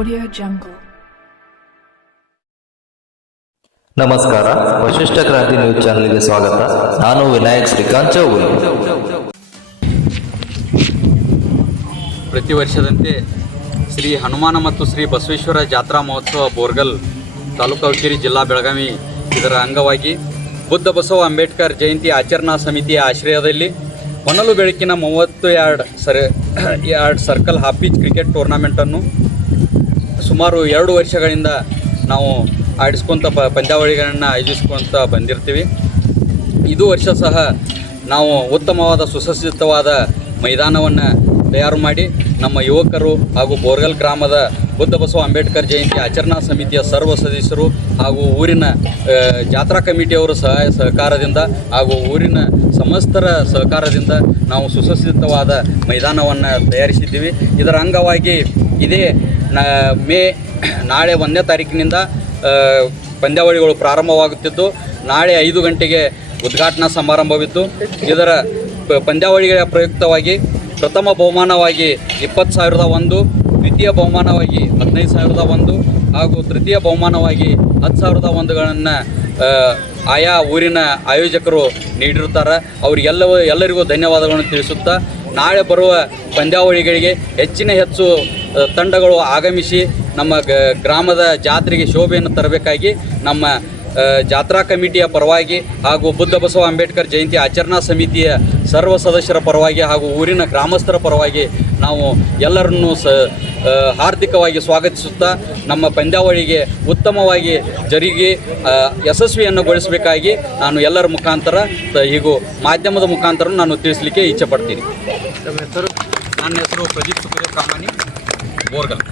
Audio Jungle. ನಮಸ್ಕಾರ, ವಶಿಷ್ಠ ಕ್ರಾಂತಿ news ಚಾನೆಲ್ಗೆ ಸ್ವಾಗತ. ನಾನು ವಿನಾಯಕ್ ಶ್ರೀಕಾಂತ್ ಚೌಗುಲ್. ಪ್ರತಿ ವರ್ಷದಂತೆ ಶ್ರೀ ಹನುಮಾನ ಮತ್ತು ಶ್ರೀ ಬಸವೇಶ್ವರ ಜಾತ್ರಾ ಮಹೋತ್ಸವ ಬೋರ್ಗಲ್ ತಾಲೂಕು ಹುಕ್ಕೇರಿ ಜಿಲ್ಲಾ ಬೆಳಗಾವಿ ಇದರ ಅಂಗವಾಗಿ ಬುದ್ಧ ಬಸವ ಅಂಬೇಡ್ಕರ್ ಜಯಂತಿ ಆಚರಣಾ ಸಮಿತಿಯ ಆಶ್ರಯದಲ್ಲಿ ಹೊನಲು ಬೆಳಕಿನ 32 ಸರ್ಕಲ್ ಹಾಫೀಜ್ ಕ್ರಿಕೆಟ್ ಟೂರ್ನಮೆಂಟನ್ನು ಸುಮಾರು 2 ವರ್ಷಗಳಿಂದ ನಾವು ಆಡಿಸ್ಕೊತ ಪಂದ್ಯಾವಳಿಗಳನ್ನು ಆಯೋಜಿಸ್ಕೊತ ಬಂದಿರ್ತೀವಿ. ಇದು ವರ್ಷ ಸಹ ನಾವು ಉತ್ತಮವಾದ ಸುಸಜ್ಜಿತವಾದ ಮೈದಾನವನ್ನು ತಯಾರು ಮಾಡಿ ನಮ್ಮ ಯುವಕರು ಹಾಗೂ ಬೋರ್ಗಲ್ ಗ್ರಾಮದ ಬುದ್ಧ ಬಸವ ಅಂಬೇಡ್ಕರ್ ಜಯಂತಿ ಆಚರಣಾ ಸಮಿತಿಯ ಸರ್ವ ಸದಸ್ಯರು ಹಾಗೂ ಊರಿನ ಜಾತ್ರಾ ಕಮಿಟಿಯವರ ಸಹಕಾರದಿಂದ ಹಾಗೂ ಊರಿನ ಸಮಸ್ತರ ಸಹಕಾರದಿಂದ ನಾವು ಸುಸಜ್ಜಿತವಾದ ಮೈದಾನವನ್ನು ತಯಾರಿಸಿದ್ದೀವಿ. ಇದರ ಅಂಗವಾಗಿ ಇದೇ ನಾಳೆ 1ನೇ ತಾರೀಕಿನಿಂದ ಪಂದ್ಯಾವಳಿಗಳು ಪ್ರಾರಂಭವಾಗುತ್ತಿದ್ದು ನಾಳೆ 5 ಗಂಟೆಗೆ ಉದ್ಘಾಟನಾ ಸಮಾರಂಭವಿದ್ದು ಇದರ ಪಂದ್ಯಾವಳಿಗಳ ಪ್ರಯುಕ್ತವಾಗಿ ಪ್ರಥಮ ಬಹುಮಾನವಾಗಿ 20,001, ದ್ವಿತೀಯ ಬಹುಮಾನವಾಗಿ 15,001 ಹಾಗೂ ತೃತೀಯ ಬಹುಮಾನವಾಗಿ 10,001ಗಳನ್ನು ಆಯಾ ಊರಿನ ಆಯೋಜಕರು ನೀಡಿರುತ್ತಾರೆ. ಅವರಿಗೆಲ್ಲರಿಗೂ ಧನ್ಯವಾದಗಳನ್ನು ತಿಳಿಸುತ್ತಾ ನಾಳೆ ಬರುವ ಪಂದ್ಯಾವಳಿಗಳಿಗೆ ಹೆಚ್ಚು ತಂಡಗಳು ಆಗಮಿಸಿ ನಮ್ಮ ಗ್ರಾಮದ ಜಾತ್ರೆಗೆ ಶೋಭೆಯನ್ನು ತರಬೇಕಾಗಿ ನಮ್ಮ ಜಾತ್ರಾ ಕಮಿಟಿಯ ಪರವಾಗಿ ಹಾಗೂ ಬುದ್ಧ ಬಸವ ಅಂಬೇಡ್ಕರ್ ಜಯಂತಿ ಆಚರಣಾ ಸಮಿತಿಯ ಸರ್ವ ಸದಸ್ಯರ ಪರವಾಗಿ ಹಾಗೂ ಊರಿನ ಗ್ರಾಮಸ್ಥರ ಪರವಾಗಿ ನಾವು ಎಲ್ಲರನ್ನೂ ಹಾರ್ದಿಕವಾಗಿ ಸ್ವಾಗತಿಸುತ್ತಾ ನಮ್ಮ ಪಂದ್ಯಾವಳಿಗೆ ಉತ್ತಮವಾಗಿ ಜರುಗಿ ಯಶಸ್ವಿಯನ್ನುಗೊಳಿಸಬೇಕಾಗಿ ನಾನು ಎಲ್ಲರ ಮುಖಾಂತರ ಹೀಗೂ ಮಾಧ್ಯಮದ ಮುಖಾಂತರ ನಾನು ತಿಳಿಸಲಿಕ್ಕೆ ಇಚ್ಛೆಪಡ್ತೀನಿ. ನನ್ನ ಹೆಸರು ಪ್ರದೀಪ್ ಸುಖದೇವ್ ಕಾಮಾನಿ, ಬೋರ್ಗಲ್.